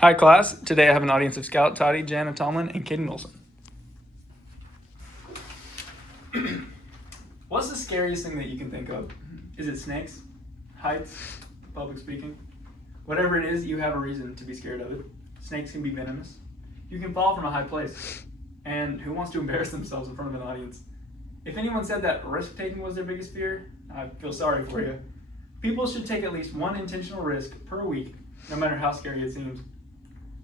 Hi class, today I have an audience of Scout, Toddy, Jana Tomlin, and Kaden Wilson. What's the scariest thing that you can think of? Is it snakes? Heights? Public speaking? Whatever it is, you have a reason to be scared of it. Snakes can be venomous. You can fall from a high place. And who wants to embarrass themselves in front of an audience? If anyone said that risk-taking was their biggest fear, I feel sorry for you. People should take at least one intentional risk per week, no matter how scary it seems.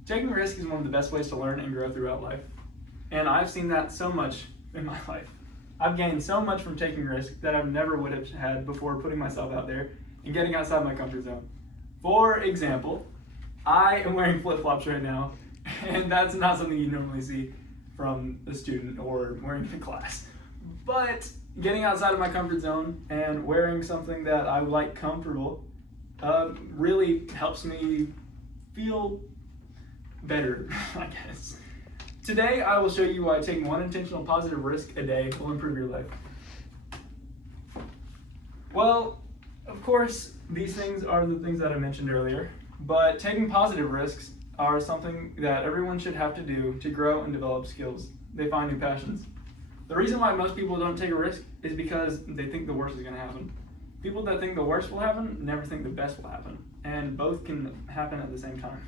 Taking risk is one of the best ways to learn and grow throughout life. And I've seen that so much in my life. I've gained so much from taking risks that I never would have had before putting myself out there and getting outside my comfort zone. For example, I am wearing flip-flops right now, and that's not something you normally see from a student or wearing in class. But getting outside of my comfort zone and wearing something that I like comfortable really helps me feel better, I guess. Today, I will show you why taking one intentional positive risk a day will improve your life. Well, of course, these things are the things that I mentioned earlier, but taking positive risks are something that everyone should have to do to grow and develop skills. They find new passions. The reason why most people don't take a risk is because they think the worst is going to happen. People that think the worst will happen never think the best will happen, and both can happen at the same time.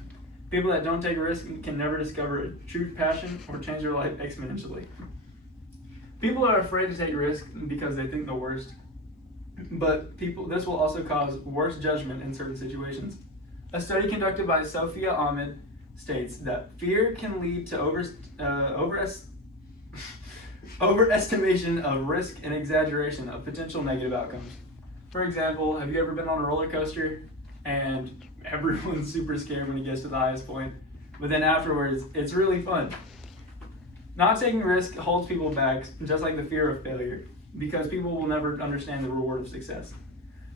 People that don't take a risk can never discover a true passion or change their life exponentially. People are afraid to take a risk because they think the worst, but this will also cause worse judgment in certain situations. A study conducted by Sophia Ahmed states that fear can lead to overestimation of risk and exaggeration of potential negative outcomes. For example, have you ever been on a roller coaster and everyone's super scared when it gets to the highest point, but then afterwards, it's really fun? Not taking risk holds people back, just like the fear of failure, because people will never understand the reward of success.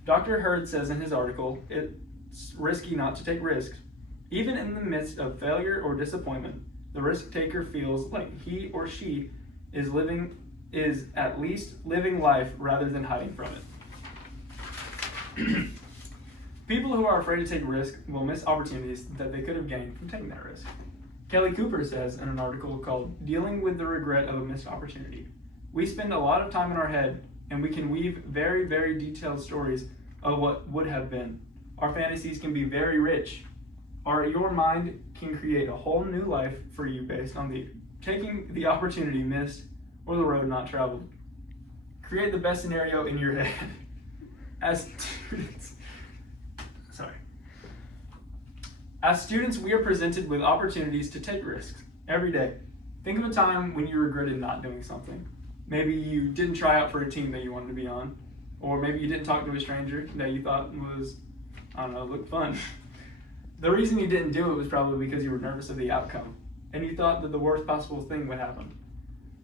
Dr. Hurd says in his article, it's risky not to take risks. Even in the midst of failure or disappointment, the risk taker feels like he or she is at least living life rather than hiding from it. People who are afraid to take risk will miss opportunities that they could have gained from taking that risk. Kelly Cooper says in an article called Dealing with the Regret of a Missed Opportunity, we spend a lot of time in our head and we can weave very, very detailed stories of what would have been. Our fantasies can be very rich. Your mind can create a whole new life for you based on taking the opportunity missed or the road not traveled. Create the best scenario in your head. As students, we are presented with opportunities to take risks every day. Think of a time when you regretted not doing something. Maybe you didn't try out for a team that you wanted to be on, or maybe you didn't talk to a stranger that you thought looked fun. The reason you didn't do it was probably because you were nervous of the outcome, and you thought that the worst possible thing would happen.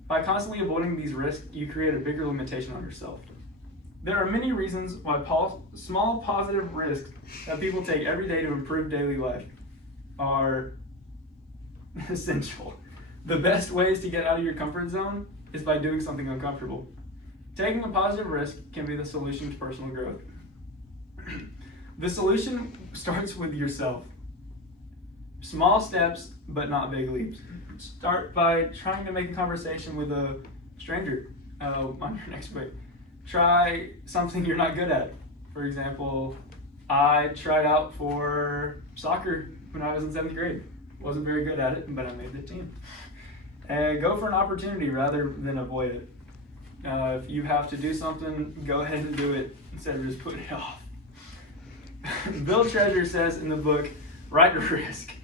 By constantly avoiding these risks, you create a bigger limitation on yourself. There are many reasons why small positive risks that people take every day to improve daily life are essential. The best ways to get out of your comfort zone is by doing something uncomfortable. Taking a positive risk can be the solution to personal growth. The solution starts with yourself. Small steps, but not big leaps. Start by trying to make a conversation with a stranger on your next break. Try something you're not good at. For example, I tried out for soccer when I was in 7th grade. Wasn't very good at it, but I made the team. And go for an opportunity rather than avoid it. If you have to do something, go ahead and do it instead of just putting it off. Bill Treasure says in the book, Right to Risk,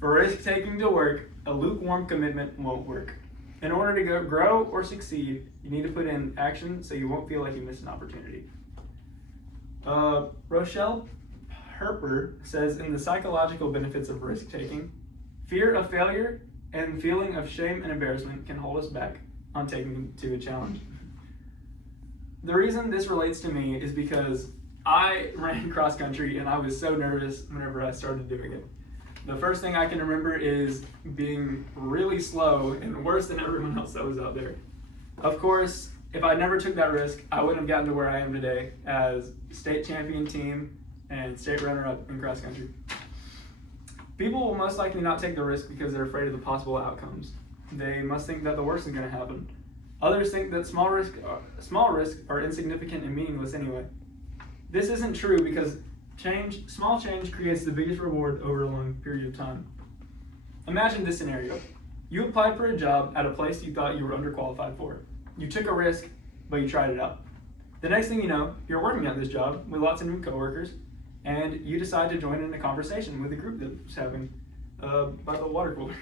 for risk-taking to work, a lukewarm commitment won't work. In order to grow or succeed, you need to put in action so you won't feel like you missed an opportunity. Rochelle Herper says in The Psychological Benefits of Risk-Taking, fear of failure and feeling of shame and embarrassment can hold us back on taking to a challenge. The reason this relates to me is because I ran cross country and I was so nervous whenever I started doing it. The first thing I can remember is being really slow and worse than everyone else that was out there. Of course, if I never took that risk, I wouldn't have gotten to where I am today as state champion team and state runner-up in cross country. People will most likely not take the risk because they're afraid of the possible outcomes. They must think that the worst is going to happen. Others think that small risks are insignificant and meaningless anyway. This isn't true because small change creates the biggest reward over a long period of time. Imagine this scenario. You applied for a job at a place you thought you were underqualified for. You took a risk, but you tried it out. The next thing you know, you're working at this job with lots of new coworkers, and you decide to join in a conversation with a group that's having by the water cooler.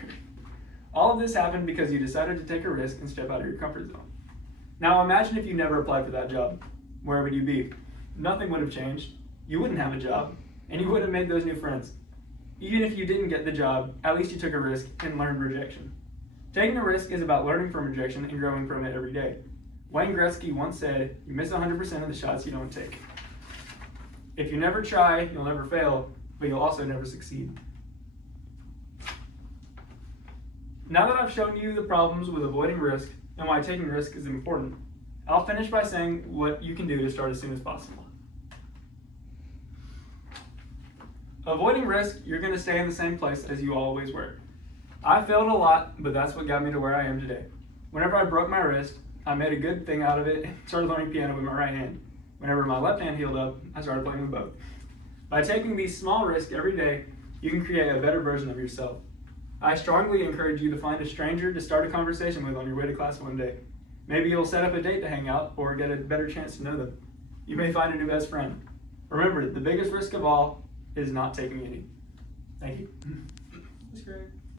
All of this happened because you decided to take a risk and step out of your comfort zone. Now imagine if you never applied for that job. Where would you be? Nothing would have changed. You wouldn't have a job, and you wouldn't have made those new friends. Even if you didn't get the job, at least you took a risk and learned rejection. Taking a risk is about learning from rejection and growing from it every day. Wayne Gretzky once said, "You miss 100% of the shots you don't take." If you never try, you'll never fail, but you'll also never succeed. Now that I've shown you the problems with avoiding risk and why taking risk is important, I'll finish by saying what you can do to start as soon as possible. Avoiding risk, you're going to stay in the same place as you always were. I failed a lot, but that's what got me to where I am today. Whenever I broke my wrist, I made a good thing out of it and started learning piano with my right hand. Whenever my left hand healed up, I started playing with both. By taking these small risks every day, you can create a better version of yourself. I strongly encourage you to find a stranger to start a conversation with on your way to class one day. Maybe you'll set up a date to hang out or get a better chance to know them. You may find a new best friend. Remember, the biggest risk of all is not taking any. Thank you. That's great.